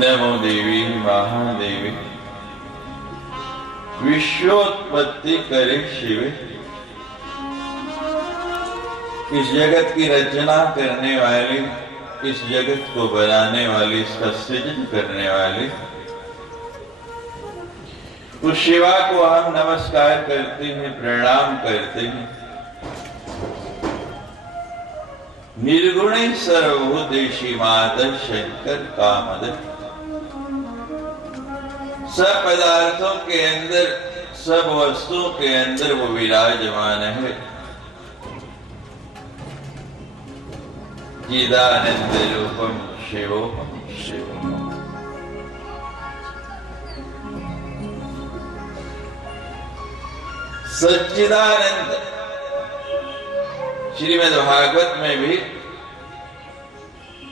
नमो देवी महादेवी विश्वोत्पत्ति करे शिवे। इस जगत की रचना करने वाली, इस जगत को बनाने वाली, इसका सृजन करने वाली उस शिवा को हम नमस्कार करते हैं, प्रणाम करते हैं। निर्गुण सर्वभूतेषु मातः शंकर कामद। सब पदार्थों के अंदर, सब वस्तुओं के अंदर वो विराजमान है। चिदानंद रूपम शिवोहम शिवोहम। सच्चिदानंद श्रीमद् भागवत में भी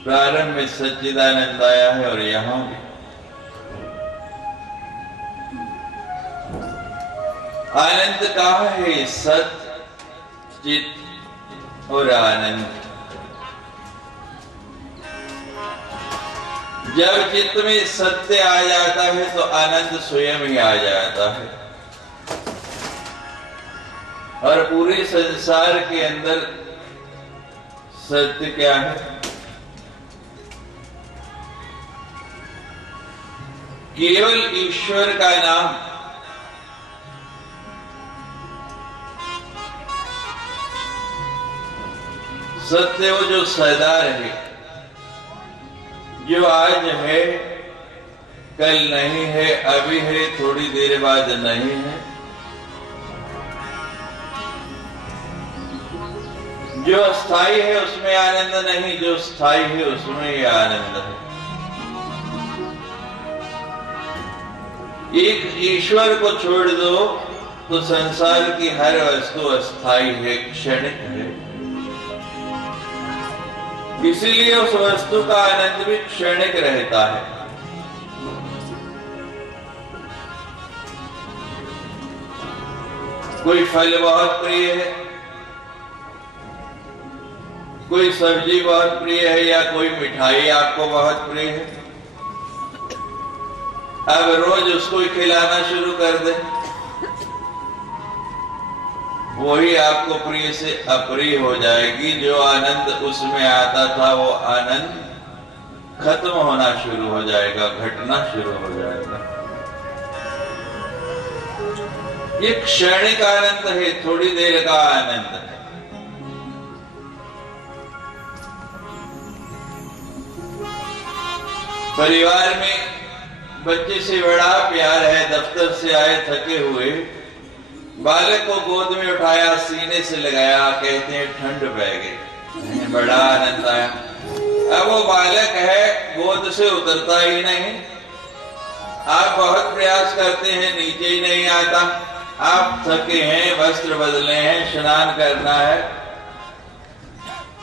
प्रारंभ में सच्चिदानंद आया है और यहां भी आनंद कहाँ है? सत, चित और आनंद। जब चित्त में सत्य आ जाता है तो आनंद स्वयं ही आ जाता है। और पूरे संसार के अंदर सत्य क्या है? केवल ईश्वर का नाम। सत्य वो जो सदा रहे, जो आज है, कल नहीं है, अभी है, थोड़ी देर बाद नहीं है। जो अस्थाई है उसमें आनंद नहीं, जो स्थायी है उसमें ही आनंद है। एक ईश्वर को छोड़ दो तो संसार की हर वस्तु अस्थाई है, क्षणिक है। इसीलिए उस वस्तु का आनंद भी क्षणिक रहता है। कोई फल बहुत प्रिय है, कोई सब्जी बहुत प्रिय है, या कोई मिठाई आपको बहुत प्रिय है। अब रोज उसको खिलाना शुरू कर दे, वही आपको प्रिय से अप्रिय हो जाएगी। जो आनंद उसमें आता था वो आनंद खत्म होना शुरू हो जाएगा, घटना शुरू हो जाएगा। ये क्षणिक आनंद है, थोड़ी देर का आनंद है। परिवार में बच्चे से बड़ा प्यार है। दफ्तर से आए थके हुए, बालक को गोद में उठाया, सीने से लगाया, कहते हैं ठंड बह गई, बड़ा आनंद आया। अब वो बालक है, गोद से उतरता ही नहीं। आप बहुत प्रयास करते हैं, नीचे ही नहीं आता। आप थके हैं, वस्त्र बदले हैं, स्नान करना है।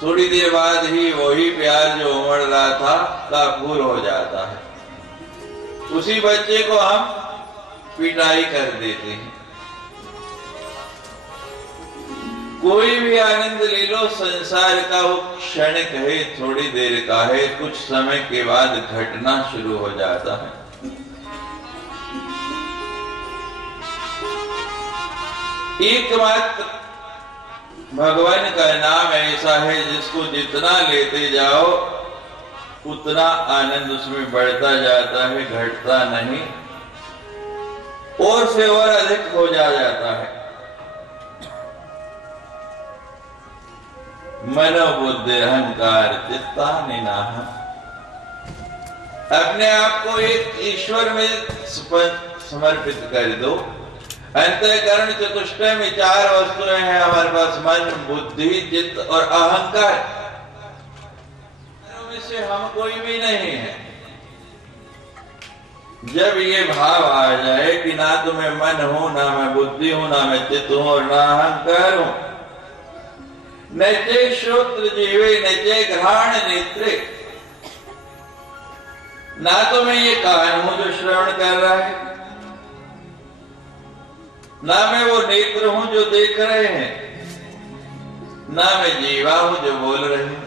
थोड़ी देर बाद ही वही प्यार जो उमड़ रहा था काफूर हो जाता है। उसी बच्चे को हम पिटाई कर देते हैं। कोई भी आनंद ले लो, संसार का वो क्षणिक है, थोड़ी देर का है, कुछ समय के बाद घटना शुरू हो जाता है। एकमात्र भगवान का नाम ऐसा है जिसको जितना लेते जाओ उतना आनंद उसमें बढ़ता जाता है, घटता नहीं, और से और अधिक हो जाता है। मनो बुद्धि अहंकार चित्ता निनाह। अपने आप को एक ईश्वर में समर्पित कर दो। अंतःकरण चतुष्टय में चार वस्तुएं हैं हमारे पास, मन, बुद्धि, चित्त और अहंकार। से हम कोई भी नहीं है। जब ये भाव आ जाए कि ना तो मैं मन हूं, ना मैं बुद्धि हूं, ना मैं चित्त हूं और ना अहंकार हूं, न चे श्रोत्र जीवे न चे घ्राण नेत्रे, ना तो मैं ये कान हूं जो श्रवण कर रहा है, ना मैं वो नेत्र हूं जो देख रहे हैं, ना मैं जीवा हूं जो बोल रहे हैं।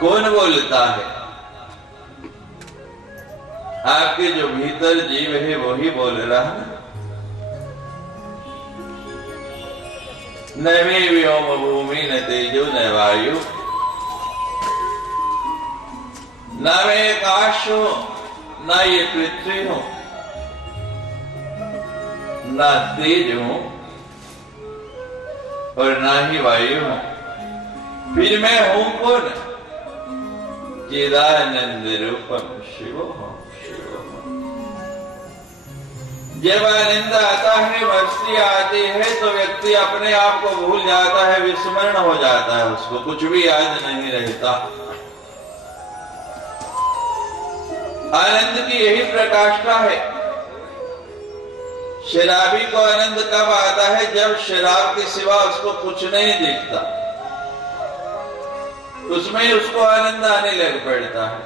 कौन बोलता है? आपके जो भीतर जीव है वही बोल रहा है। न मे व्योम भूमि न तेजो न वायु, न मैं आकाश हूं, न ये पृथ्वी हूं, न तेज हूं और न ही वायु हूं। फिर मैं हूं कौन? चिदानंद रूपम शिवोहम शिवोहम। जब आनंद आता है, मस्ती आती है, तो व्यक्ति अपने आप को भूल जाता है, विस्मरण हो जाता है, उसको कुछ भी याद नहीं रहता। आनंद की यही प्रकाष्ठा है। शराबी को आनंद कब आता है? जब शराब के सिवा उसको कुछ नहीं दिखता, उसमें उसको आनंद आने लग पड़ता है।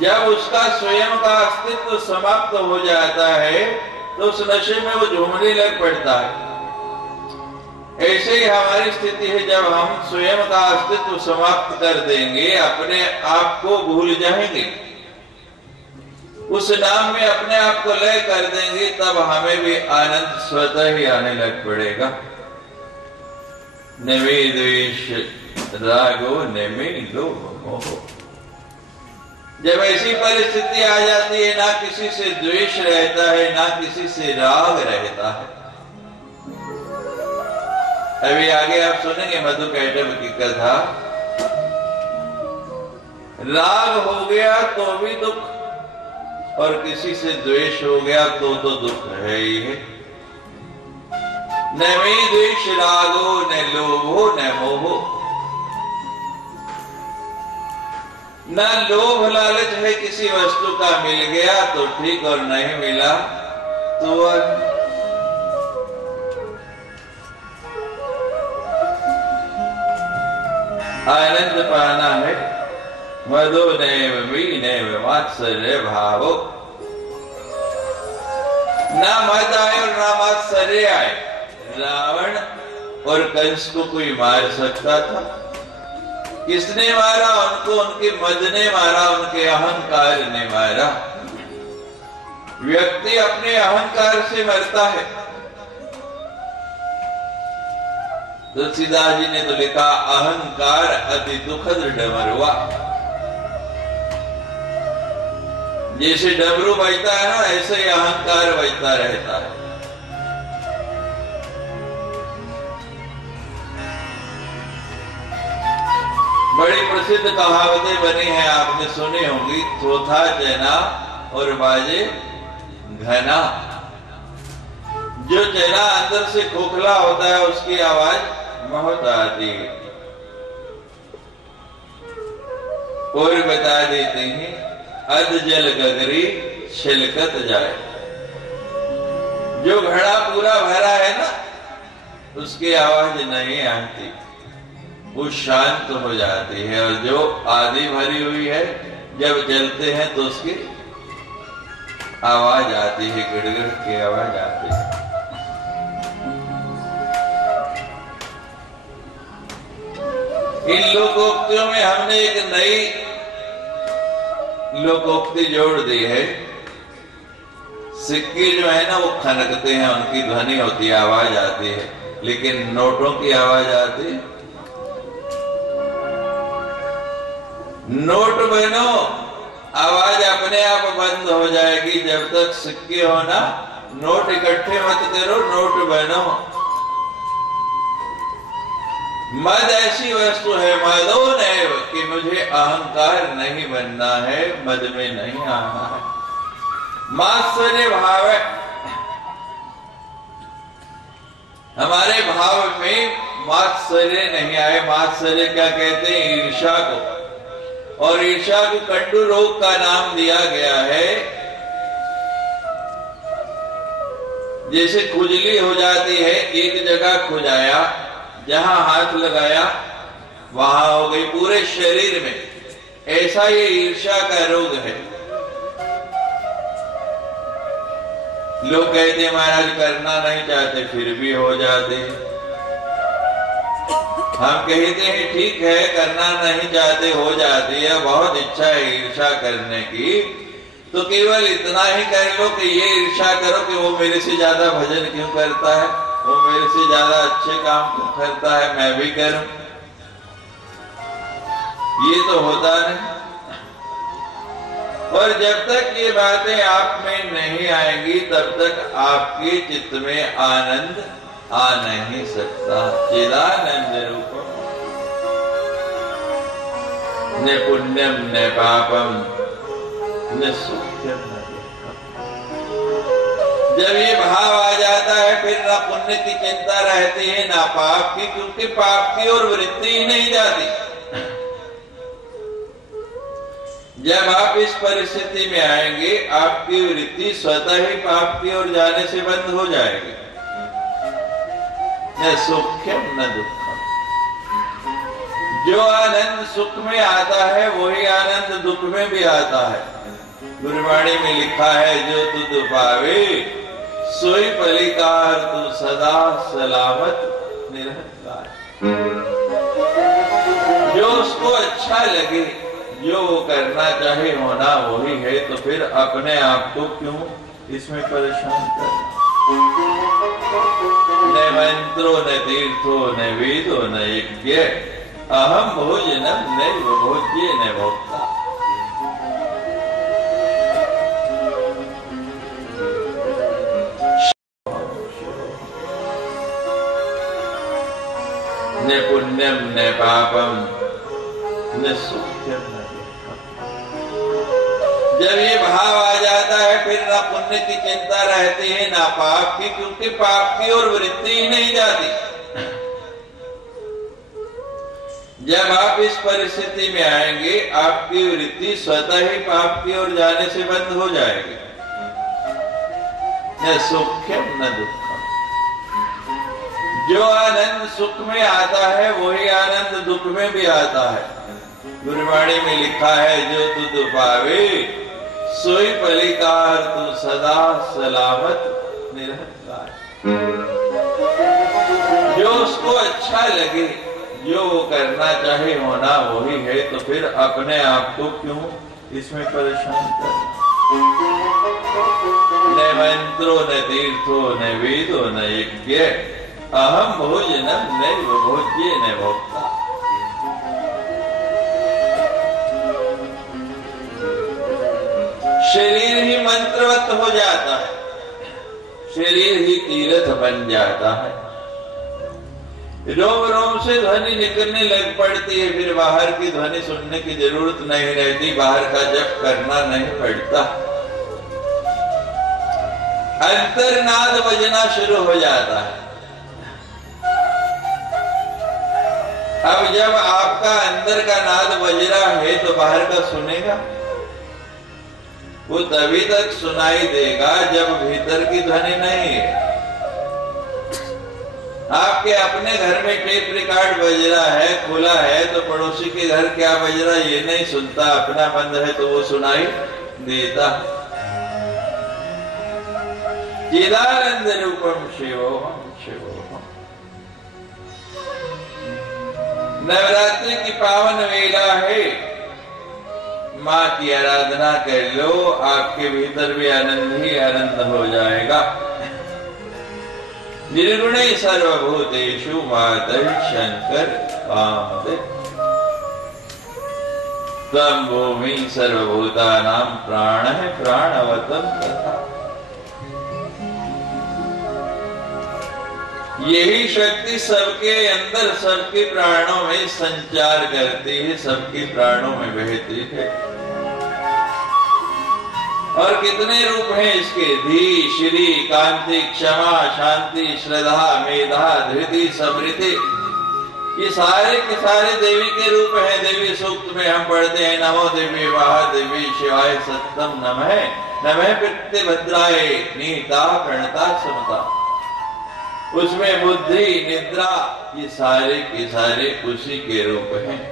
जब उसका स्वयं का अस्तित्व समाप्त हो जाता है तो उस नशे में वो झूमने लग पड़ता है। ऐसे ही हमारी स्थिति है, जब हम स्वयं का अस्तित्व समाप्त कर देंगे, अपने आप को भूल जाएंगे, उस नाम में अपने आप को लय कर देंगे, तब हमें भी आनंद स्वतः ही आने लग पड़ेगा। न मे द्वेष रागो न मे लोभ मोह। जब ऐसी परिस्थिति आ जाती है, ना किसी से द्वेष रहता है, ना किसी से राग रहता है। अभी आगे आप सुनेंगे मधुकैटभ की कथा। राग हो गया तो भी दुख, और किसी से द्वेष हो गया तो दुख है ही है। न मे द्वेष रागो न लोभो न मोहो। न लोभ लालच है किसी वस्तु का, मिल गया तो ठीक और नहीं मिला तो आनंद पाना है। मदो नैव वीनैव मात्सर्य भावो। ना मद आए और ना मात्सर्य आए। रावण और कंस को कोई मार सकता था? किसने मारा उनको? उनके मद ने मारा, उनके अहंकार ने मारा। व्यक्ति अपने अहंकार से मरता है। तुलसीदास जी ने तो लिखा, अहंकार अति दुखद डमरुआ। जैसे डमरू बजता है ना, ऐसे ही अहंकार बजता रहता है। बड़ी प्रसिद्ध कहावतें बनी हैं, आपने सुनी होंगी। थोथा चना और बाजे घना। जो चना अंदर से खोखला होता है, उसकी आवाज बहुत आती है। और बता देते हैं, अध जल गगरी छिलकत जाए। जो घड़ा पूरा भरा है ना, उसकी आवाज नहीं आती, वो शांत हो जाती है। और जो आधी भरी हुई है, जब जलते हैं तो उसकी आवाज आती है, गिड़गिड़ की आवाज आती है। इन लोकोक्तियों में हमने एक नई लोकोक्ति जोड़ दी है। सिक्के जो है ना, वो खनकते हैं, उनकी ध्वनि होती है, आवाज आती है, लेकिन नोटों की आवाज आती है। नोट बनो, आवाज अपने आप बंद हो जाएगी। जब तक सिक्के हो ना, नोट इकट्ठे मत करो, नोट बनो। मद ऐसी वस्तु है, मदो नैव, कि मुझे अहंकार नहीं बनना है, मद में नहीं आना है। मात्सर्य भाव है, हमारे भाव में मात्सर्य नहीं आए। मात्सर्य क्या कहते हैं? ईर्ष्या को। और ईर्ष्या को कंडू रोग का नाम दिया गया है। जैसे खुजली हो जाती है, एक जगह खुजाया, जहां हाथ लगाया वहां हो गई पूरे शरीर में। ऐसा ये ईर्ष्या का रोग है। लोग कहते महाराज करना नहीं चाहते, फिर भी हो जाते। हम कहते हैं ठीक है, करना नहीं चाहते, हो जाती है। बहुत इच्छा है ईर्ष्या करने की, तो केवल इतना ही कह लो कि ये ईर्ष्या करो कि वो मेरे से ज्यादा भजन क्यों करता है, वो मेरे से ज्यादा अच्छे काम करता है, मैं भी करूं। ये तो होता नहीं। और जब तक ये बातें आप में नहीं आएंगी, तब तक आपके चित्त में आनंद आ नहीं सकता। चिदानंद रूपम न पुण्यम न पापम न सुख्यम। जब ये भाव आ जाता है, फिर ना पुण्य की चिंता रहती है, ना पाप की, क्योंकि पाप की ओर वृत्ति ही नहीं जाती। जब आप इस परिस्थिति में आएंगे, आपकी वृत्ति स्वतः ही पाप की ओर जाने से बंद हो जाएगी। न सुख्यम न दुखम। जो आनंद सुख में आता है वही आनंद दुख में भी आता है। गुरबाणी में लिखा है, जो तुझ पावे सोई पलिकार, तू सदा सलामत निरंकार। जो उसको अच्छा लगे, जो वो करना चाहे होना वही है, तो फिर अपने आप को क्यों इसमें परेशान करना। न मंत्रो न तीर्थो न वेदो न यज्ञ, अहम भोजनम नैव भोज्ये न भोक्ता। न पुण्यम न पापम न सुख्यम न दुखम। जब ये भाव आ जाता है फिर ना पुण्य की चिंता रहती है ना पाप की, क्योंकि पाप की ओर वृत्ति ही नहीं जाती। जब आप इस परिस्थिति में आएंगे, आपकी वृत्ति स्वतः ही पाप की ओर जाने से बंद हो जाएगी। न सुख्यम न दुखम। जो आनंद सुख में आता है वही आनंद दुख में भी आता है। गुरबाणी में लिखा है, जो तुझ पावे सोई पलिकार, तू सदा सलामत निरंकार। जो उसको अच्छा लगे, जो वो करना चाहे होना वही है, तो फिर अपने आप को क्यों इसमें परेशान करना। न मंत्रो न तीर्थो न वेदो न यज्ञ, अहम भोजनम नैव भोज्ये न भोक्ता। शरीर ही मंत्रवत हो जाता है, शरीर ही तीर्थ बन जाता है। रोम रोम से ध्वनि निकलने लग पड़ती है, फिर बाहर की ध्वनि सुनने की जरूरत नहीं रहती, बाहर का जप करना नहीं पड़ता। अंतर्नाद बजना शुरू हो जाता है। अब जब आपका अंदर का नाद बज रहा है तो बाहर का सुनेगा, वो तभी तक सुनाई देगा जब भीतर की ध्वनि नहीं है। आपके अपने घर में टेप रिकॉर्ड बज रहा है, खुला है, तो पड़ोसी के घर क्या बज रहा है ये नहीं सुनता, अपना बंद है तो वो सुनाई देता। चिदानंद रूपम शिवोहम शिवोहम। नवरात्रि की पावन वेला है, माँ की आराधना कर लो, आपके भीतर भी आनंद ही आनंद हो जाएगा। निर्गुणे सर्वभूतेषु मातः शंकर कामदे, त्वं भूमि सर्वभूतानां प्राणः प्राणवतं तथा। यही शक्ति सबके अंदर, सबके प्राणों में संचार करती है, सबके प्राणों में बहती है। और कितने रूप हैं इसके, धी, श्री, कांति, क्षमा, शांति, श्रद्धा, मेधा, धृति, समृद्धि, ये सारे के सारे देवी के रूप हैं। देवी सूक्त में हम पढ़ते हैं, नमो देवी महादेवी शिवाय सत्तम नमः, नमः पितृभद्राय नीता प्रणता समता। उसमें बुद्धि, निद्रा, ये सारे के सारे उसी के रूप हैं।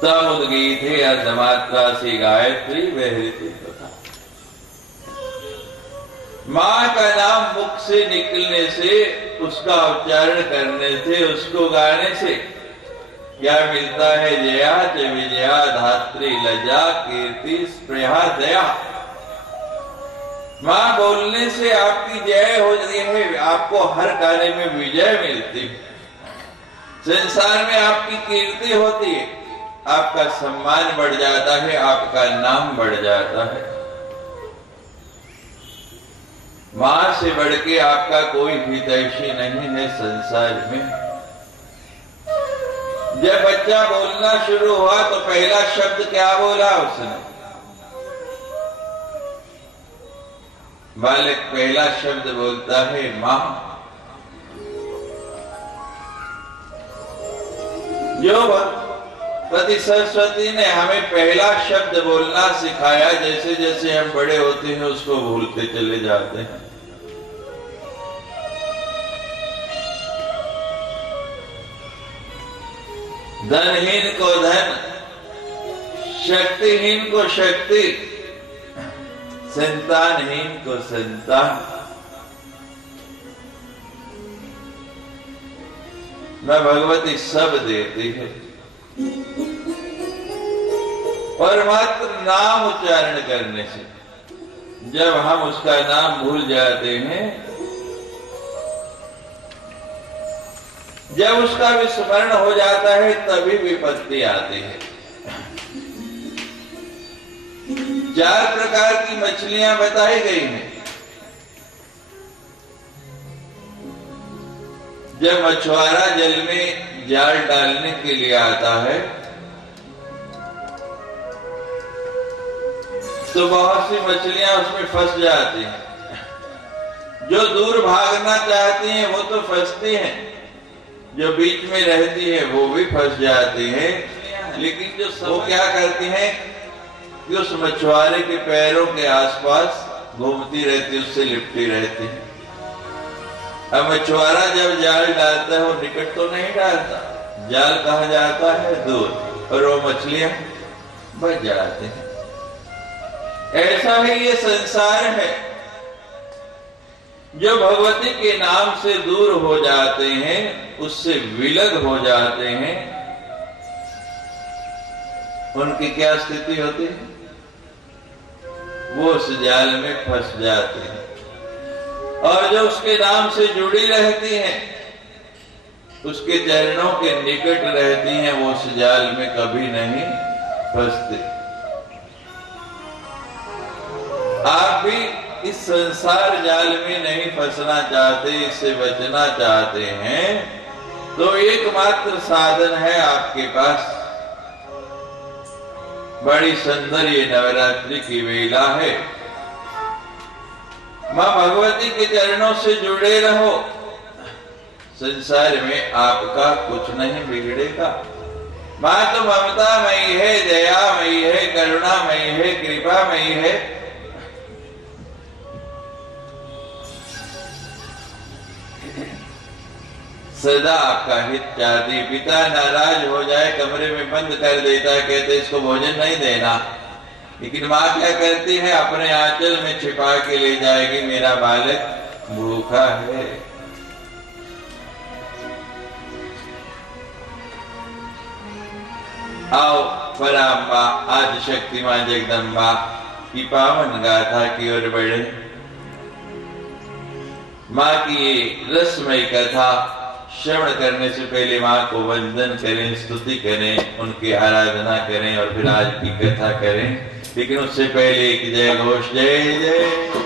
तमुद्गीते अर्धमात्रा से गायत्री वहृति कथा। माँ का नाम मुख से निकलने से, उसका उच्चारण करने से, उसको गाने से क्या मिलता है? जया च विजया धात्री लजा कीर्ति स्पृहा दया। माँ बोलने से आपकी जय हो रही है, आपको हर कार्य में विजय मिलती है, संसार में आपकी कीर्ति होती है, आपका सम्मान बढ़ जाता है, आपका नाम बढ़ जाता है। माँ से बढ़ के आपका कोई हितैषी नहीं है संसार में। जब बच्चा बोलना शुरू हुआ तो पहला शब्द क्या बोला उसने? बालक पहला शब्द बोलता है मां। जो पति सरस्वती ने हमें पहला शब्द बोलना सिखाया, जैसे जैसे हम बड़े होते हैं उसको भूलते चले जाते हैं। धनहीन को धन, शक्तिहीन को शक्ति, संतानहीन को संतान। मैं भगवती सब देती है, और मात्र नाम उच्चारण करने से जब हम उसका नाम भूल जाते हैं, जब उसका विस्मरण हो जाता है, तभी विपत्ति आती है। 4 प्रकार की मछलियां बताई गई हैं। जब मछुआरा जल में जाल डालने के लिए आता है, तो बहुत सी मछलियां उसमें फंस जाती हैं। जो दूर भागना चाहती हैं वो तो फंसती हैं, जो बीच में रहती है वो भी फंस जाती है। लेकिन जो वो क्या करती हैं कि उस मछुआरे के पैरों के आसपास घूमती रहती, उससे लिपटी रहती है। अब मछुआरा जब जाल डालता है वो निकट तो नहीं डालता, जाल कहाँ जाता है? दूर, और वो मछलियां बच जाती हैं। ऐसा ही ये संसार है। जो भगवती के नाम से दूर हो जाते हैं, उससे विलग हो जाते हैं, उनकी क्या स्थिति होती है? वो उस जाल में फंस जाते हैं। और जो उसके नाम से जुड़ी रहती हैं, उसके चरणों के निकट रहती हैं, वो उस जाल में कभी नहीं फंसते। आप भी इस संसार जाल में नहीं फंसना चाहते, इससे बचना चाहते हैं, तो एकमात्र साधन है आपके पास। बड़ी सुंदर ये नवरात्रि की वेला है। मां भगवती के चरणों से जुड़े रहो, संसार में आपका कुछ नहीं बिगड़ेगा। मां तो ममतामयी है, दयामयी है, करुणामयी है, कृपामयी है। सदा आपका हित चाहती। पिता नाराज हो जाए, कमरे में बंद कर देता है, कहते इसको भोजन नहीं देना, लेकिन माँ क्या करती है? अपने आंचल में छिपा के ले जाएगी, मेरा बालक भूखा है। आओ पराम्बा, आज शक्ति मां जगदम्बा की पावन गाथा की ओर बढ़े। माँ की ये रसमयी कथा श्रवण करने से पहले माँ को वंदन करें, स्तुति करें, उनकी आराधना करें और फिर आज की कथा करें। लेकिन उससे पहले एक जय घोष, जय जय।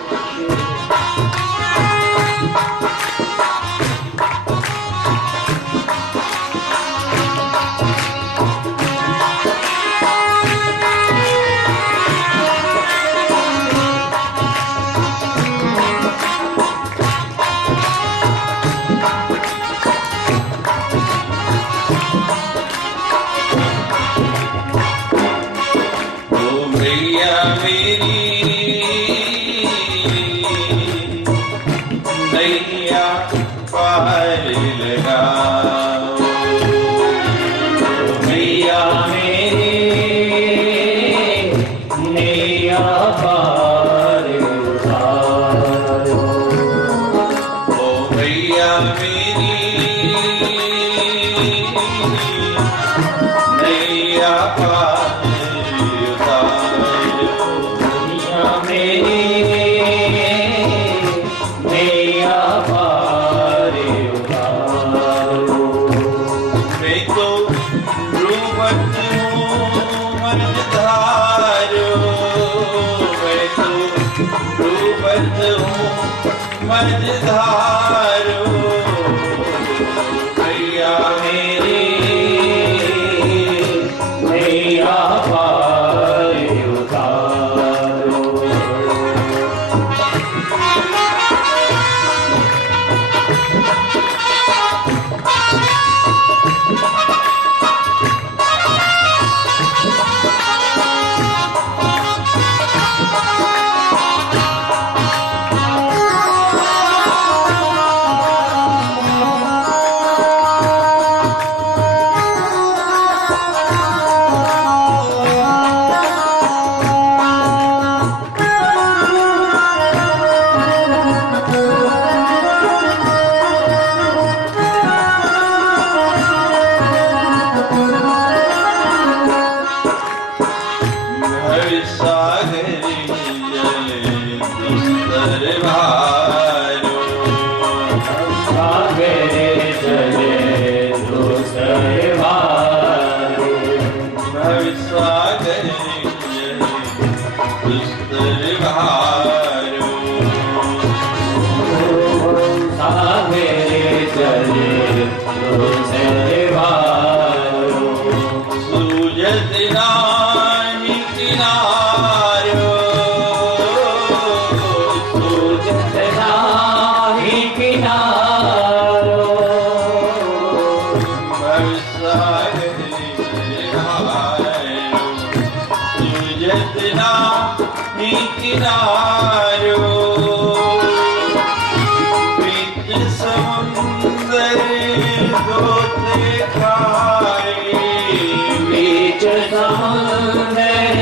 सागर दुस्तर भारो सागर चले दुस्तर भारो सूझत नाही किनारो सूझत नाही किनारो भवसागर हारो सूझत नाही किनारो बीच समुंदर गोते खाए बीच समुंदर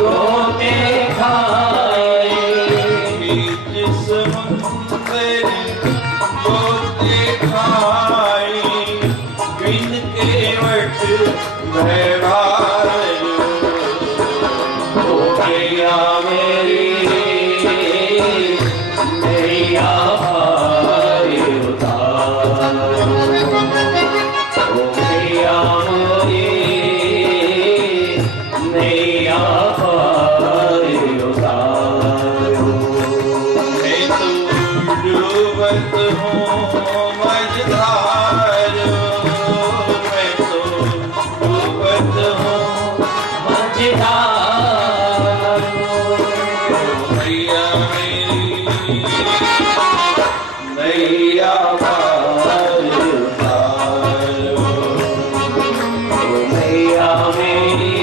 गोते खाए बीच समुंदर गोते खाए बिन केवट भयभारो ओ मैया मेरी नैया पार उतारो ओ मैया मेरी नैया पार उतारो मैं तो डूबत हूँ मझधारो मैं तो डूबत हूँ मैया मेरी नैया पार उतारो मैया मेरी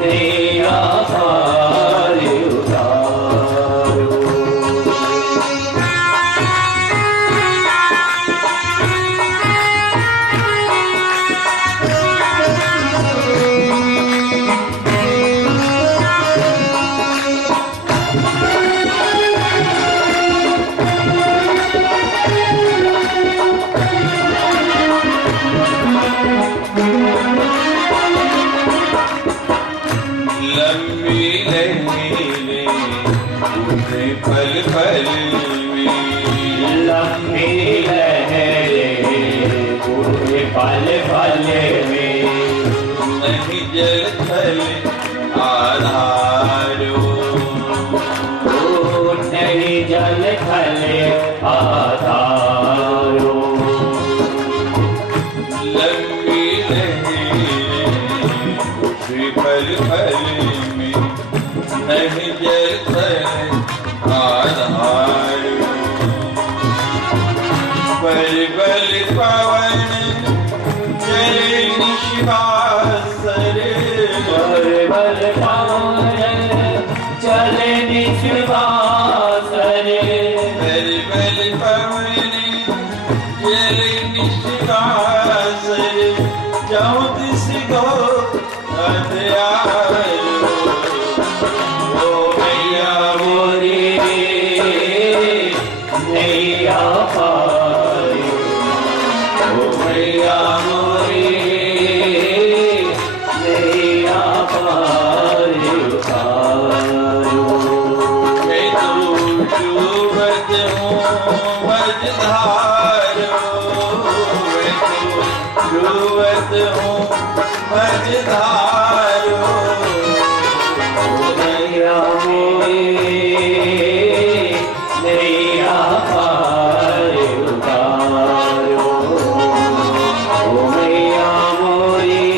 नैया पार उतारो लंबी लहीरें उठे पल पल में लंबी लहरें उठे पल पल में नहीं जल थल आधारो ओ नहीं जल थल आधारो लंबी लहीरें उठे पल पल में नहीं जल थल आधारो बल बल पवन चले निश्वासर बल बल पावन चले निश्वासर बल बल पवन चले निश्वासर जाऊं दिस गो अध्यारो ओ मैया मोरी नैया पार ओ मैया मोरी नैया पार उतारो मैं तो डूबत हूँ मझधारो मैं तो डूबत हूँ मझधारो मैया मोरी नैया पार उतारो ओ मैया मोरी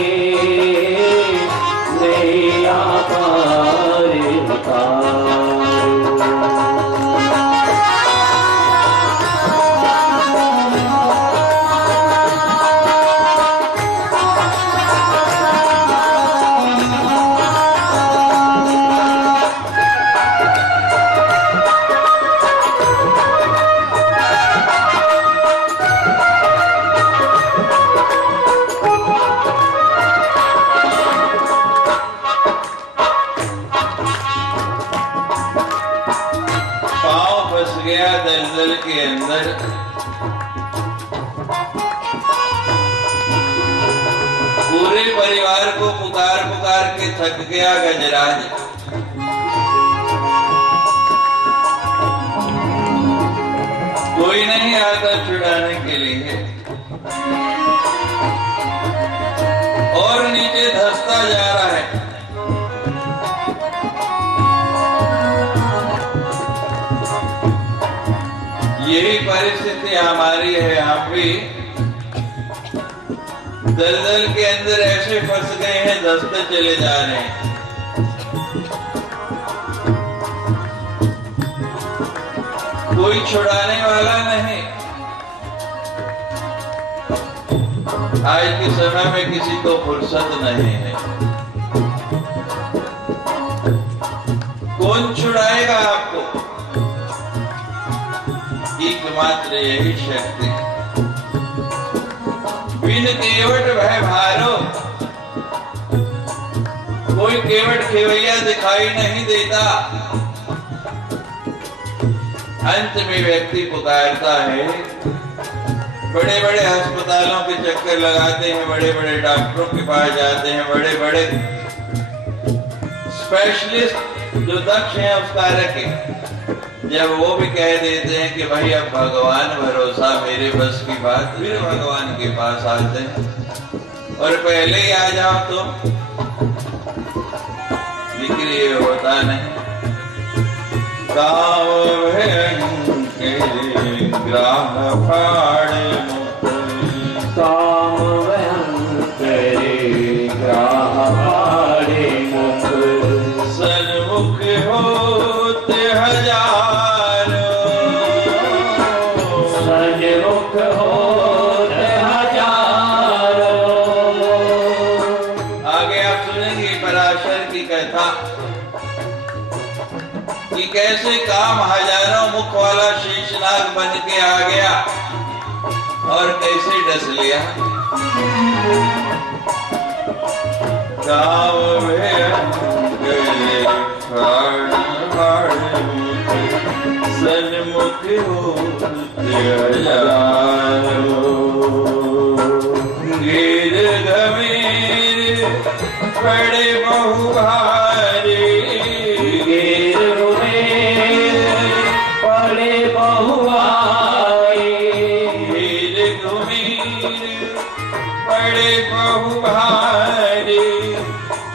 नैया पार उतारो गया दलदल के अंदर। पूरे परिवार को पुकार पुकार के थक गया गजराज। कोई नहीं आता छुड़ाने के लिए। और नीचे यही परिस्थिति हमारी है। हम भी दलदल के अंदर ऐसे फंस गए हैं, धंसते चले जा रहे हैं। कोई छुड़ाने वाला नहीं। आज के समय में किसी को फुर्सत नहीं है। कौन छुड़ाएगा आपको? एकमात्र यही शक्ति। बिन केवट भय भारो, कोई केवट खेवैया दिखाई नहीं देता। अंत में व्यक्ति पुकारता है। बड़े बड़े अस्पतालों के चक्कर लगाते हैं, बड़े बड़े डॉक्टरों के पास जाते हैं, बड़े बड़े स्पेशलिस्ट जो दक्ष हैं उस कार्य के, जब वो भी कह देते हैं कि भाई अब भगवान भरोसा, मेरे बस की बात, फिर भगवान के पास आते हैं। और पहले ही आ जाओ तो बिक्री होता नहीं। गाँव ग्राह फाड़े काम करे ग्राह फाड़े मुख, सन्मुख होते हजारों, सन्मुख होते हजारों। आगे आप सुनेंगे पराशर की कथा कि कैसे काम हजारों मुख वाला शेषनाग बन के आ गया और कैसे डस लिया। गाँव में सन्मुख होते हजारों, गिर गंभीर बड़े बहु भारी, बड़े बहुआए, बड़े बहु भारी,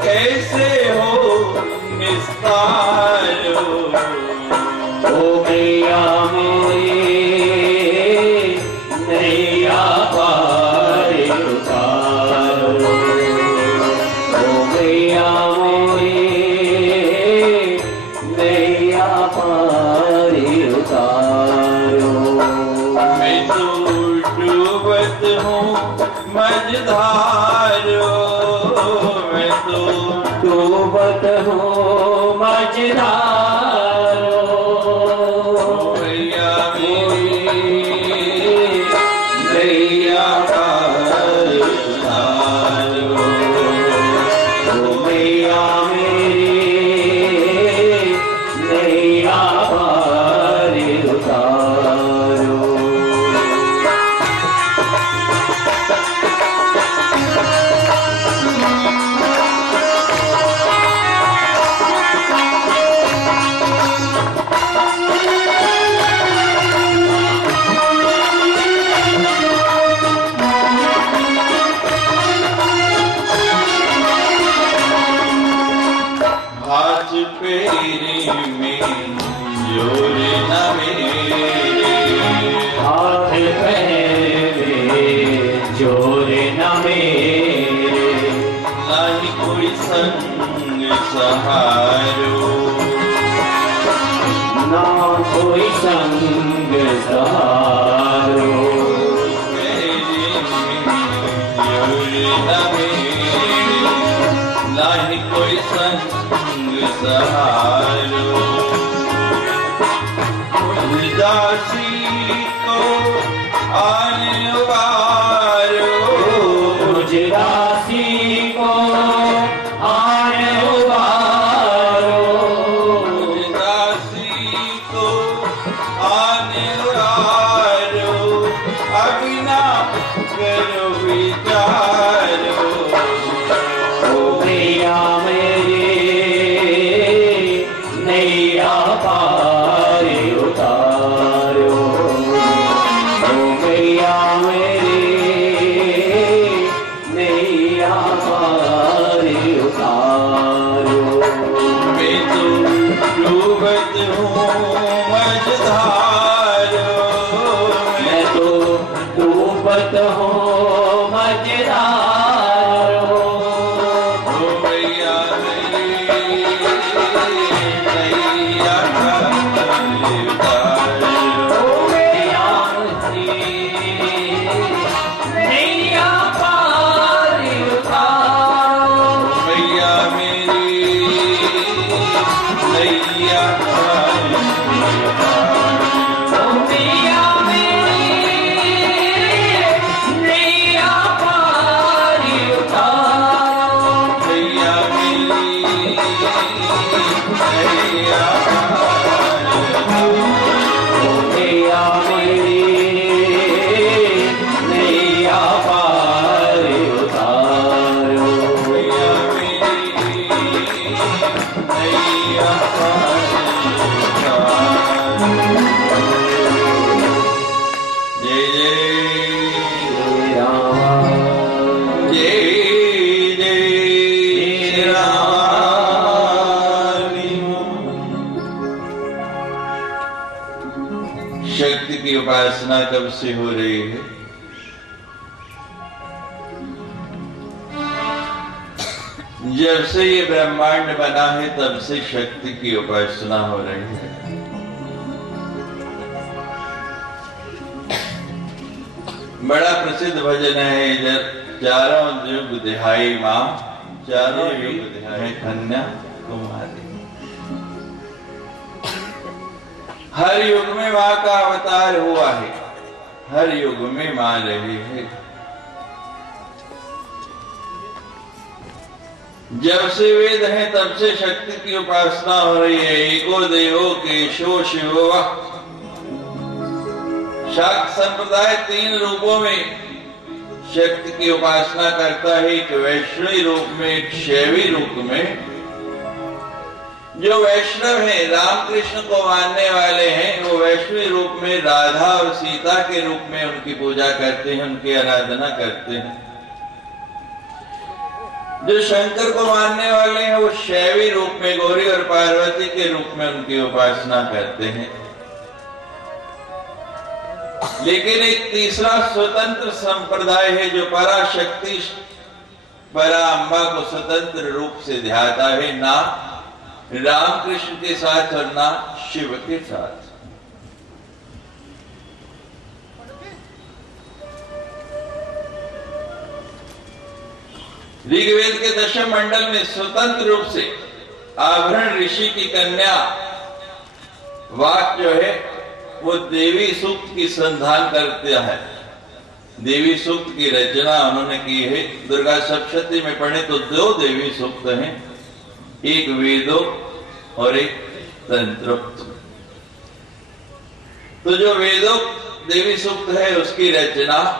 कैसे हो निस्तार। ओ मैया मेरी नैया पार उतारो, ओ मैया मेरी नैया पार उतारो। मैं तो डूबत हूँ मझधारो, मैं तो डूबत हूँ मझधारो, मैया मेरी नैया पार उतारो, ओ मैया मेरी नैया पार उतारो। हाथ पेरी में जोर न मेरे, हाथ पहरे जोर न मेरे, नहीं कोई संग सहारो, ना कोई संग सहारो। मेरी जोर न मेरे, नहीं कोई संग सहारो। उदासी को आने उबारो, उजरासी को आने उबारो, उदासी को आने उबारो, अभी ना करो विचारो। ओ मैया मेरी नैया पार उतारो, ओ मैया मेरी नैया पार उतारो। मैं तो डूबत हूँ मझधारो, मैया मेरी नैया पार उतारो। मैया मेरी नैया पार उतारो। मैया मेरी नैया पार उतारो। मैया मेरी नैया शक्ति की उपासना कब से हो रही है? जब से ये ब्रह्मांड बना है तब से शक्ति की उपासना हो रही है। बड़ा प्रसिद्ध भजन है इधर, चारों युग दिहाई मां, चारों युग दिहाई कन्या कुमारी। हर युग में मां का अवतार हुआ है, हर युग में मां रही है। जब से वेद है तब से शक्ति की उपासना हो रही है। एको देवो केशो शिवो। शाक्त संप्रदाय 3 रूपों में शक्ति की उपासना करता है, एक वैष्णवी रूप में, एक शैवी रूप में। जो वैष्णव हैं, रामकृष्ण को मानने वाले हैं, वो वैष्णवी रूप में राधा और सीता के रूप में उनकी पूजा करते हैं, उनकी आराधना करते हैं। जो शंकर को मानने वाले हैं, वो शैवी रूप में गौरी और पार्वती के रूप में उनकी उपासना करते हैं। लेकिन एक तीसरा स्वतंत्र संप्रदाय है जो पराशक्ति परा अम्बा को स्वतंत्र रूप से ध्याता है, ना रामकृष्ण के साथ और ना शिव के साथ। ऋग्वेद के 10वें मंडल में स्वतंत्र रूप से आभरण ऋषि की कन्या वाक जो है वो देवी सूक्त की संधान करता है। देवी सूक्त की रचना उन्होंने की है। दुर्गा सप्तशती में पढ़े तो 2 देवी सूक्त हैं, एक वेदोक्त और एक तंत्रोक्त। तो जो वेदोक्त देवी सूक्त है उसकी रचना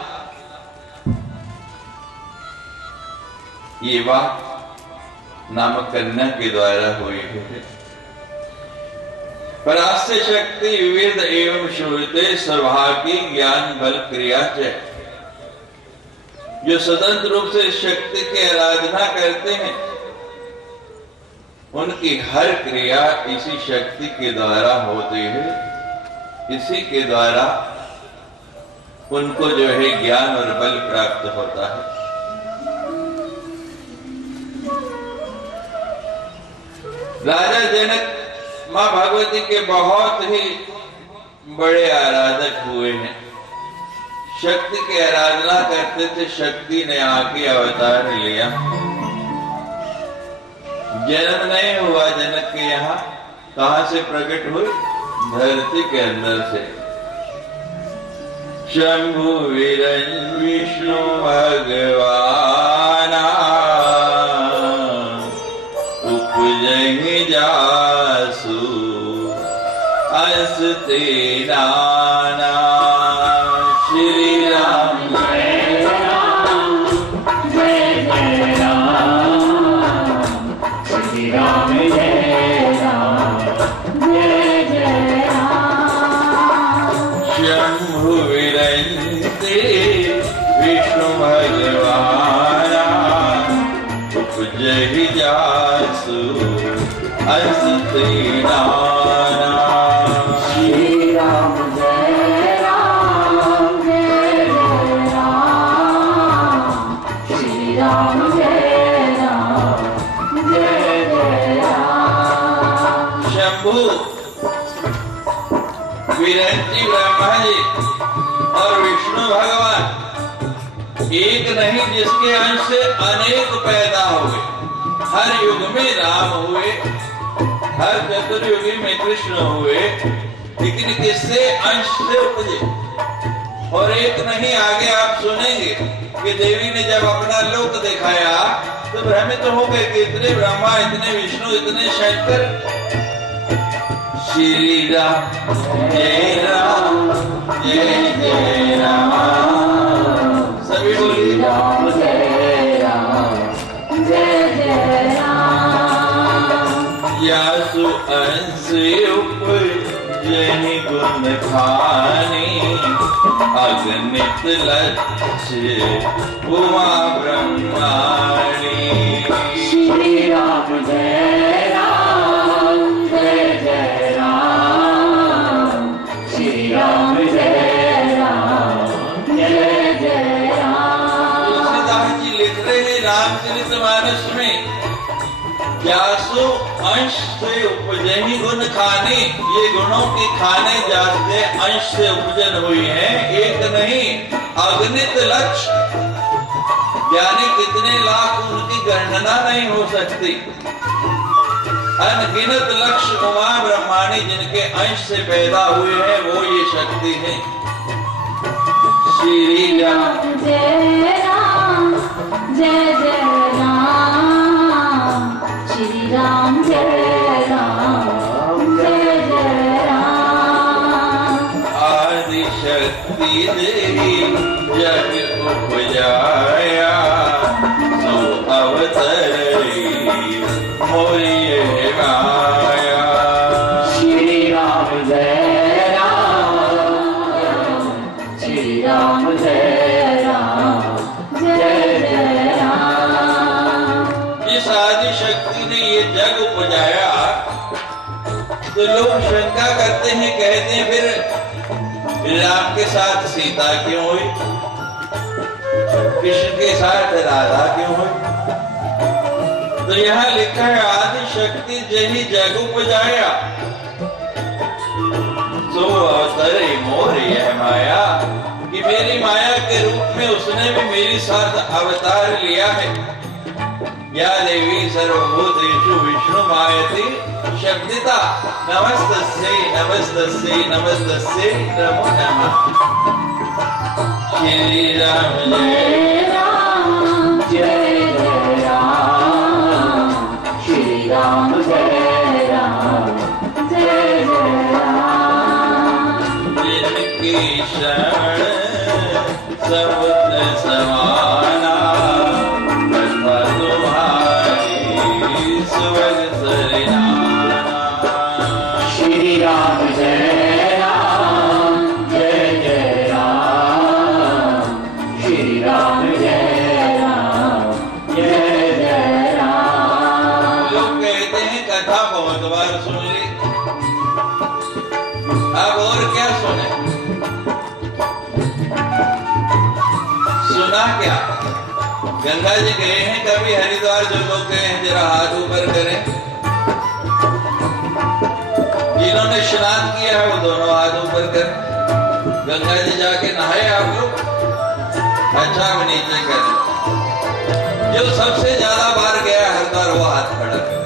ये वाक नामक कन्या के द्वारा हुई है। परास्य शक्ति विविध एवं श्रुते स्वभागी ज्ञान बल क्रिया च। जो स्वतंत्र रूप से शक्ति की आराधना करते हैं उनकी हर क्रिया इसी शक्ति के द्वारा होती है। इसी के द्वारा उनको जो है ज्ञान और बल प्राप्त होता है। राजा जनक मां भगवती के बहुत ही बड़े आराधक हुए हैं। शक्ति की आराधना करते थे, शक्ति ने आके अवतार लिया। जन्म नहीं हुआ जनक के यहाँ, कहां से प्रकट हुई? धरती के अंदर से। शंभु वीरन विष्णु भगवाना उपजहि जासु असते नाना। श्री राम जय राम जय जय राम, श्री राम जय राम जय जय राम। शंभु विरंते विष्णु भगवाना उपजहि जासु असते नाना। श्री राम जय राम जय जय राम, श्री राम जय राम विरंची ब्रह्मा जी और विष्णु भगवान एक नहीं, जिसके अंश से अनेक पैदा हुए। हर युग में राम हुए, हर चतुर्युगी में कृष्ण हुए, लेकिन किससे अंश से उपजे। और एक नहीं, आगे आप सुनेंगे कि देवी ने जब अपना लोक दिखाया तो भ्रमित हो गए कि इतने ब्रह्मा, इतने विष्णु, इतने शंकर। श्री राम जय राम जय जय राम, सभी बोलिए राम जय राम जय जय राम। यासु अंश उपजहि गुण खानी, अगणित लक्ष्य उमा ब्रह्माणी। श्री राम जय राम जय जय राम। श्री राम जय राम जय जय राम। तुलसीदास जी लिख रहे हैं रामचरितमानस में, यासु अंश से उपजहि गुण खाने, ये गुणों के खाने जाते अंश से उपजन हुई है। एक नहीं, अगणित लक्ष्य, यानी कितने लाख उनकी गणना नहीं हो सकती। अनगिनत लक्ष्य उमा ब्रह्माणी जिनके अंश से पैदा हुए हैं, वो ये शक्ति है। श्री राम जय राम जय जय राम। श्री राम जय राम जय जय राम। आदि शक्ति देही जग उपजाया, सो अवतरी मोरिये माया। श्री राम जय राम। श्री राम जय राम जय जय राम। इस आदि शक्ति ने ये जग उपजाया, तो लोग शंका करते हैं, कहते हैं फिर राम के साथ सीता क्यों हुई, कृष्ण के साथ राधा क्यों हुई। तो यहाँ लिखा है आदि शक्ति जही जग उपजाया, सो अवतरे मोर यह माया, कि मेरी माया के रूप में उसने भी मेरी साथ अवतार लिया है। या देवी सर्वभूतेषु विष्णु मायति शब्दिता, नमस्तस्यै नमस्तस्यै नमस्तस्यै नमो नमः। श्री राम जय राम जय जय राम। श्री राम जय राम जय जय राम। जिनकी शरण समुद्र समाना, कथा तुम्हारी सुवग सरिनाना। श्री राम जय राम जय जय राम। श्री राम जय राम जय जय राम। लोग कहते हैं कथा बहुत बार सुन ली, अब और क्या सुने। सुना क्या, गंगा जी गए हैं कभी हरिद्वार, जो लोग गए हैं जरा हाथ ऊपर करें। जिन्होंने स्नान किया है वो दोनों हाथ ऊपर करें। गंगा जी जाके नहाए आप लोग, अच्छा अब नीचे करें। जो सबसे ज्यादा बार गया हरिद्वार वो हाथ खड़ा करे।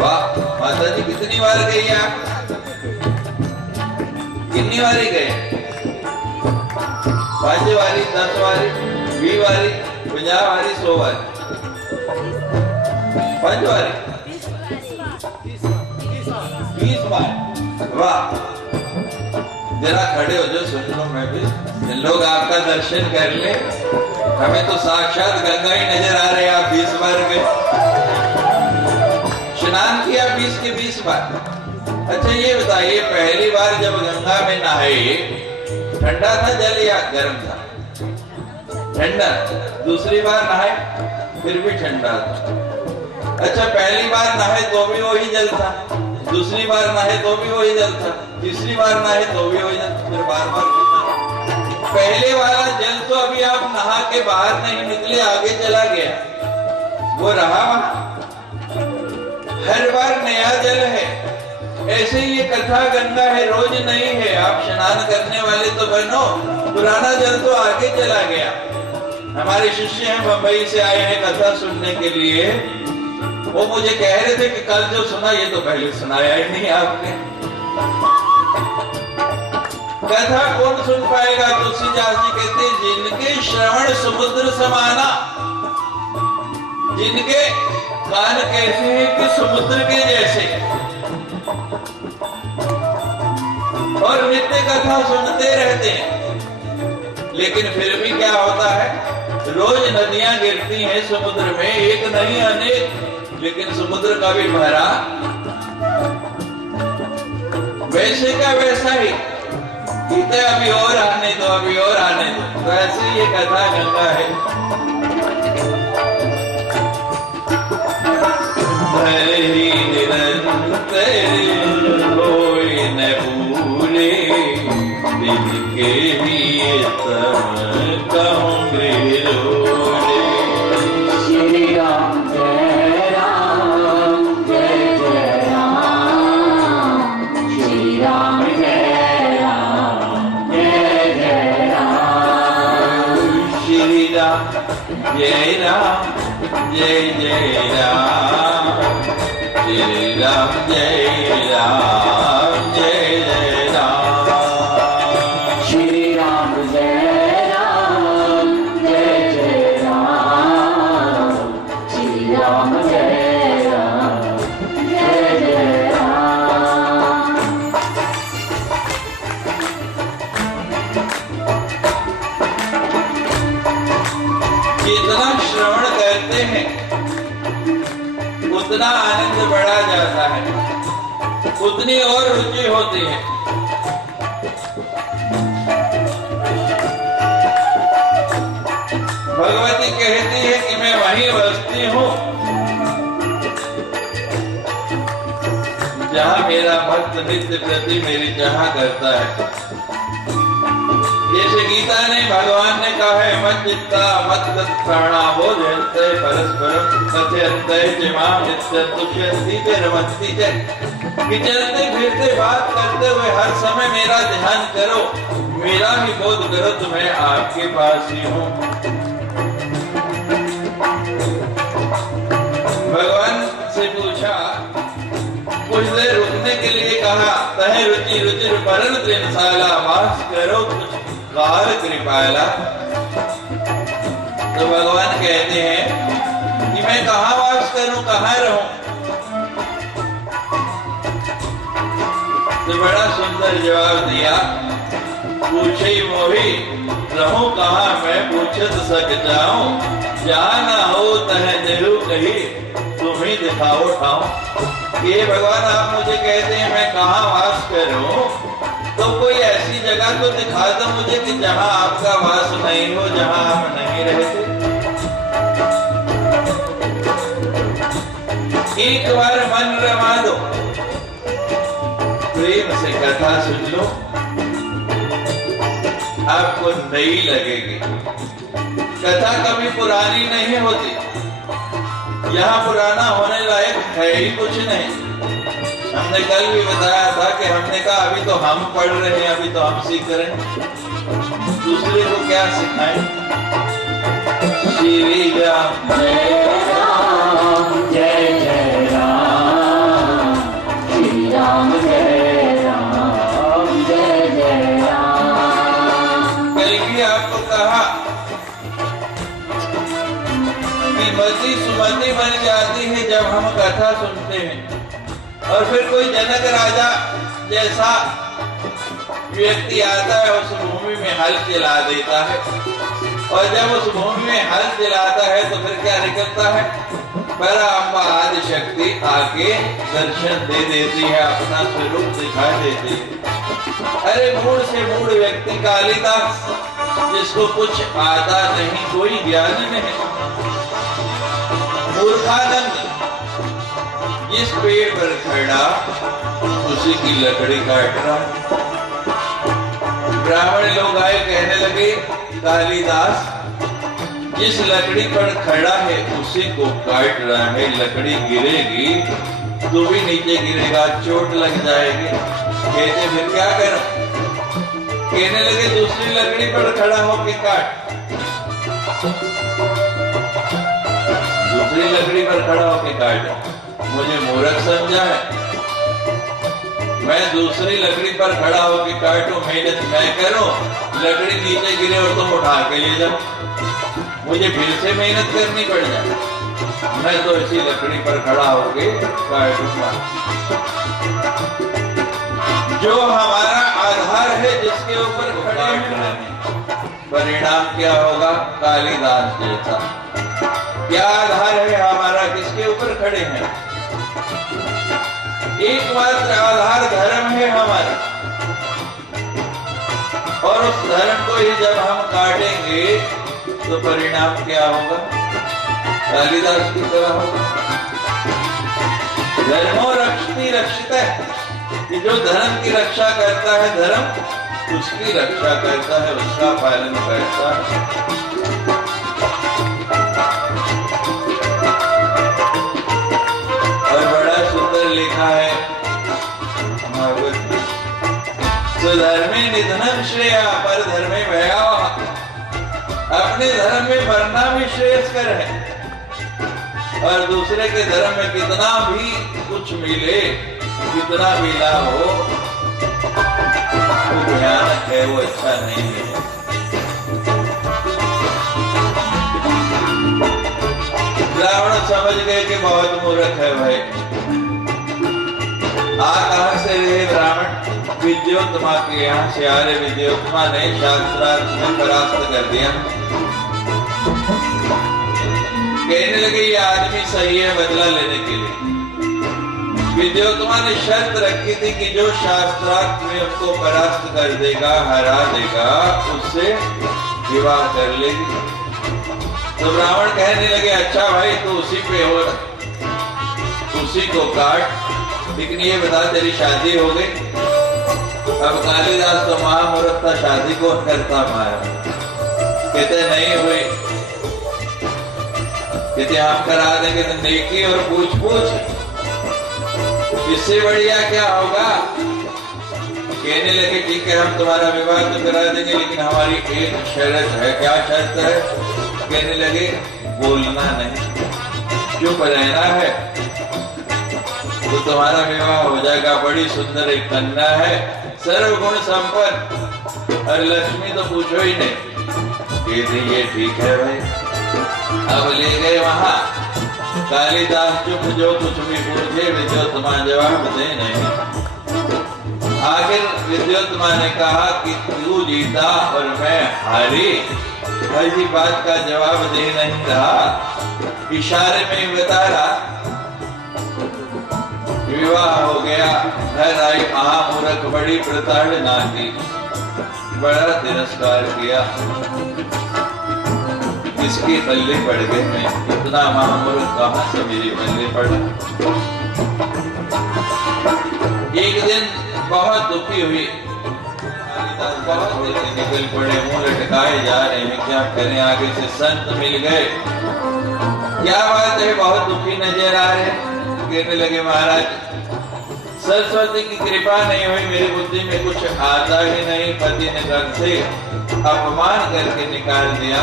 वाह माता जी, कितनी बार गई आप, कितनी बारी गए? 5 बारी, 10 बारी, 20 बारी, 50 बारी, 100 बारी, 5 बारी, 20 बार। वाह, जरा खड़े हो जो सुन लो, मैं भी लोग आपका दर्शन कर ले। हमें तो साक्षात गंगा ही नजर आ रहे, आप 20 बार गए, स्नान किया 20 के 20 बार। अच्छा ये बताइए, पहली बार जब गंगा में नहाए ठंडा था जल या गर्म था? ठंडा। दूसरी बार नहाए फिर भी ठंडा था। अच्छा पहली बार नहाए तो भी वही जल था, दूसरी बार नहाए तो भी वही जल था, तीसरी बार नहाए तो भी वही जल, फिर बार बार। पहले वाला जल तो अभी आप नहा के बाहर नहीं निकले, आगे चला गया, वो रहा वहां। हर बार नया जल है, ऐसे ही ये कथा गंगा है, रोज नहीं है। आप स्नान करने वाले तो बनो, पुराना जल तो आगे चला गया। हमारे शिष्य हैं, बंबई से आए हैं कथा सुनने के लिए। वो मुझे कह रहे थे कि कल जो सुना ये तो पहले सुनाया ही नहीं आपने। कथा कौन सुन पाएगा? तुलसीदास जी कहते हैं जिनके श्रवण समुद्र समाना, जिनके कान कैसे हैं कि समुद्र के जैसे, और नित्य कथा सुनते रहते हैं। लेकिन फिर भी क्या होता है, रोज नदियां गिरती हैं समुद्र में, एक नहीं अनेक, लेकिन समुद्र का भी भरा वैसे का वैसा ही। कहते अभी और आने दो, अभी और आने दो। तो ऐसे ये कथा गंगा है। हरि निरंतर कोई न भूले, दिल के लिए तम कहूँगे रोले। श्री राम जय राम, जय जय राम। श्री राम जय राम, जय जय राम। श्री राम जय राम, जय जय राम। श्री राम जय राम, जय जय राम। श्री राम जय राम, जय जय राम। श्री राम जय राम, जय जय राम। जितना श्रवण करते हैं उतना आनंद बढ़ा जाता है, उतनी और रुचि होती है। भगवती कहती है कि मैं वहीं बसती हूँ जहाँ मेरा भक्त नित्य प्रति मेरी चाह करता है। जैसे गीता ने भगवान ने कहा है, मत चित्ता मत तत्प्राणा बोधयन्ते परस्परम कथयन्ते च मां नित्यं तुष्यन्ति च रमन्ति च। कि चलते फिरते बात करते हुए हर समय मेरा ध्यान करो, मेरा ही बोध करो, तो मैं आपके पास ही हूँ। भगवान से पूछा, कुछ देर रुकने के लिए कहा, तहे रुचि रुचिर परन त्रिनसाला, वास करो कुछ काल कृपाला। तो भगवान कहते हैं कि मैं कहाँ वास करूं, कहाँ रहूं? तो बड़ा सुंदर जवाब दिया, पूछे मोही रहूं कहाँ मैं पूछत सक जाऊं, जहाँ ना हो तह जरूर कही तुम ही दिखाओ ठाऊं। ये भगवान आप मुझे कहते हैं मैं कहाँ वास करूं, तो कोई ऐसी जगह तो दिखा दो मुझे कि जहां आपका वास नहीं हो, जहां आप नहीं रहते। एक बार मन रमा दो, प्रेम से कथा सुन लो, आपको नई लगेगी। कथा कभी पुरानी नहीं होती, यहाँ पुराना होने लायक है ही कुछ नहीं। हमने कल भी बताया था कि हमने कहा अभी तो हम पढ़ रहे हैं, अभी तो हम सीख रहे हैं, दूसरे को क्या सिखाएं। श्री राम जय राम, जय जय राम। श्री राम जय राम, जय जय राम। कल भी आपको कहा कि मति सुमति बन जाती है जब हम कथा सुनते हैं, और फिर कोई जनक राजा जैसा व्यक्ति आता है, उस भूमि में हल चला देता है, और जब उस भूमि में हल चलाता है तो फिर क्या निकलता है, परा अम्बा आदि शक्ति आके दर्शन दे देती है, अपना स्वरूप दिखा देती है। अरे मूड से मूड व्यक्ति कालिदास, जिसको कुछ आता नहीं, कोई ज्ञान नहीं, मूर्खानंद जिस पेड़ पर खड़ा उसी की लकड़ी काट रहा। ब्राह्मण लोग आए, कहने लगे कालिदास जिस लकड़ी पर खड़ा है उसी को काट रहा है, लकड़ी गिरेगी तू भी नीचे गिरेगा, चोट लग जाएगी। कहते फिर क्या करो? कहने लगे दूसरी लकड़ी पर खड़ा होके काट। दूसरी लकड़ी पर खड़ा होके काट। मुझे मूर्ख समझा है? मैं दूसरी लकड़ी पर खड़ा होके काटूं, मेहनत मैं करूं, लकड़ी नीचे गिरे और तुम उठा के ले जाओ, मुझे फिर से मेहनत करनी पड़ जाए। मैं तो इसी लकड़ी पर खड़ा होके काटूंगा। जो हमारा आधार है, जिसके ऊपर खड़े हैं, परिणाम क्या होगा? कालिदास जैसा। क्या आधार है हमारा? किसके ऊपर खड़े हैं? एकमात्र आधार धर्म है हमारा, और उस धर्म को ही जब हम काटेंगे तो परिणाम क्या होगा? कालिदास की तरह होगा। धर्मो रक्षति रक्षितः, कि जो धर्म की रक्षा करता है, धर्म उसकी रक्षा करता है, उसका पालन करता है। और बड़ा सुंदर लिखा है भागवत में, स्वधर्मे निधनम श्रेया पर धर्मे भयावह। अपने धर्म में मरना भी श्रेयस्कर है, और दूसरे के धर्म में कितना भी कुछ मिले, कितना भी लाभ हो, वो भयानक है, वो अच्छा नहीं है। रावण समझ गए कि बहुत मूर्ख है भाई। कहां से रहे ब्राह्मण? विद्योत्तमा के यहाँ से आ रहे। विद्योत्तमा ने शास्त्रार्थ में परास्त कर दिया। कहने लगे ये आदमी सही है बदला लेने के लिए। विद्योत्तमा ने शर्त रखी थी कि जो शास्त्रार्थ में उसको परास्त कर देगा, हरा देगा, उससे विवाह कर लेगी। तो ब्राह्मण कहने लगे अच्छा भाई तू उसी पे हो, उसी को काट, लेकिन ये बता तेरी शादी हो गई? अब कालिदास तो महामूर्ख था, शादी कौन करता हमारा? कहते नहीं हुई। कहते हम करा देंगे तो नेकी और पूछ पूछ, इससे बढ़िया क्या होगा? कहने लगे ठीक है हम तुम्हारा विवाह तो करा देंगे, लेकिन हमारी एक शर्त है। क्या शर्त है? कहने लगे बोलना नहीं, चुप रहना है, तो तुम्हारा विवाह हो जाएगा। बड़ी सुंदर एक कन्या है, सर्वगुण संपन्न, और लक्ष्मी तो पूछो ही नहीं। ये ठीक है भाई। अब ले गए वहां। कालिदास चुप, जो कुछ भी पूछे विद्योत्तमा जवाब दे नहीं। आखिर विद्योत्तमा ने कहा कि तू जीता और मैं हारी, ऐसी बात का जवाब दे नहीं रहा, इशारे में बता रहा। विवाह हो गया, घर आई महामूर्ख, बड़ी प्रताड़ना की, बड़ा तिरस्कार किया। इसके पल्ले पड़ गए, मैं इतना महामूर्ख कहां से मेरे पल्ले पड़ा। एक दिन बहुत दुखी हुई, बहुत निकल पड़े, मुंह लटकाए जा रहे हैं, क्या करें? आगे से संत मिल गए। क्या बात है, बहुत दुखी नजर आ रहे? कहने लगे महाराज सरस्वती की कृपा नहीं हुई, मेरी बुद्धि में कुछ आता ही नहीं, पति ने घर से अपमान करके निकाल दिया।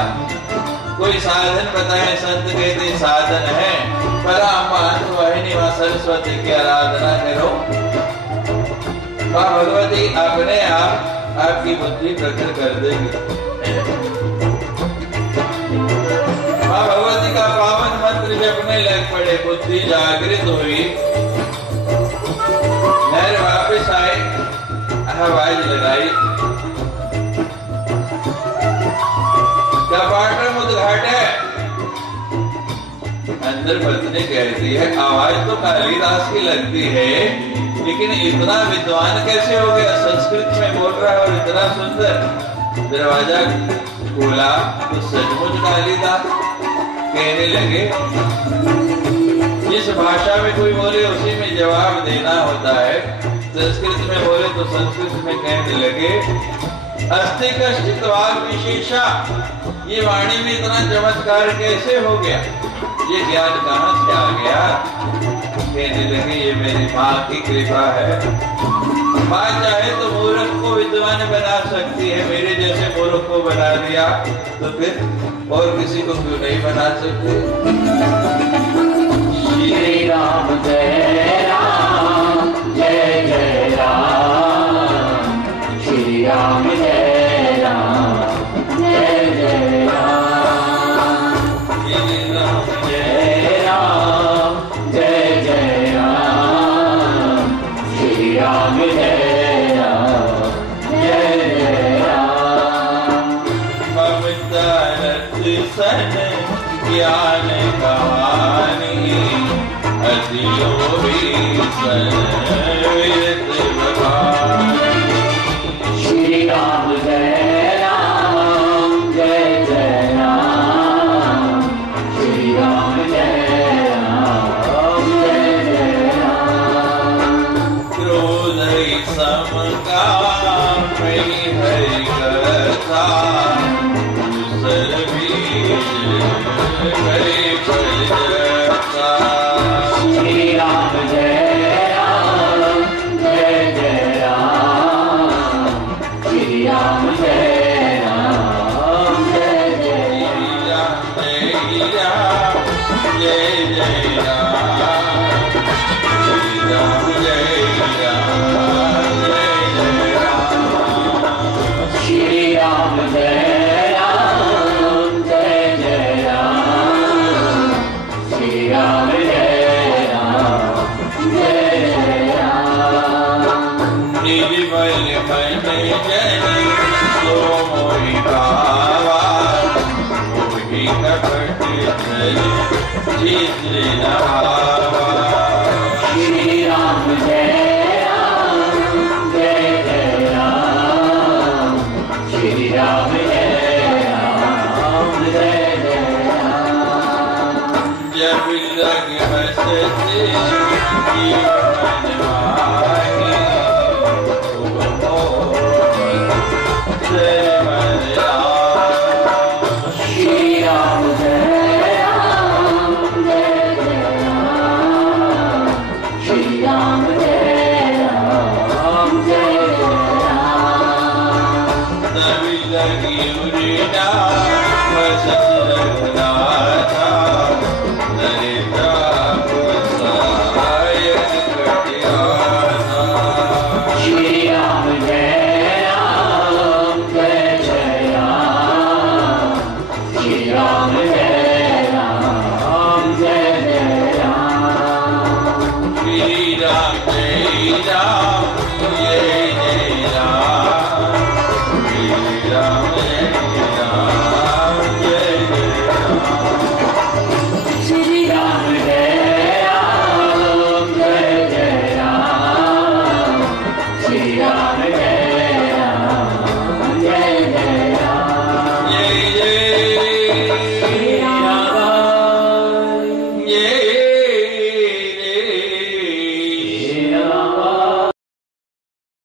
कोई साधन बताए? संत कहते साधन है परामान वाहिनी, मां सरस्वती की आराधना करो, मां भगवती अपने आप आपकी बुद्धि प्रकट कर देगी। मां भगवती का पावन मंत्र जपने लग पड़े, बुद्धि जागृत हुई, नहर वापिस आए, आवाज लगाई, कपाट उद्घाटे, अंदर पत्नी कहती है आवाज तो कालिदास की लगती है, लेकिन इतना विद्वान कैसे हो गया? संस्कृत में बोल रहा है और इतना सुंदर। दरवाजा खोला तो सचमुच कालिदास। कहने लगे जिस भाषा में कोई बोले उसी में जवाब देना होता है। संस्कृत में बोले तो संस्कृत में कहने लगे अस्ति कश्चित् वाग विशेषा, ये वाणी में इतना चमत्कार कैसे हो गया? ये ज्ञान कहां से आ गया? कहने लगे ये मेरी माँ की कृपा है। माँ चाहे तो मूर्ख को विद्वान बना सकती है, मेरे जैसे मूर्ख को बना दिया तो फिर और किसी को क्यों नहीं बना सकते। श्री राम जय राम जय जय राम, श्री राम जय राम जय जय राम, श्री राम जय राम जय जय राम, श्री राम जय राम जय जय राम। ममता रत सन ज्ञान कहानी, अतियो भी सन विरत बखानी। श्री राम जय राम जय जय राम, श्री राम जय राम जय जय राम। क्रोध सम काम हरि कथा, दूसर बीज हरि फल जता। श्री राम जय राम जय जय राम, श्री राम जय राम जय जय राम। जय जय राम, श्री राम जय राम जय जय राम। श्री राम जय राम जय जय राम, श्री राम जय राम जय जय राम। निर्मल मन जन सो मोहि भावा, मोहि कपट धर चित्र नहावा। श्री राम जय राम जय जय राम, श्री राम जय राम जय जय राम। जब लग बसते जीवन माही, तुम मोह जय मन राम। श्री राम जय राम जय जय राम, श्री राम जय राम जय जय राम। तब लगी उड़ना बसत रघुनाथा, ललिता गोसायन कटियाना। श्री राम जय राम जय जय राम, श्री राम जय राम जय जय राम। श्री राम जय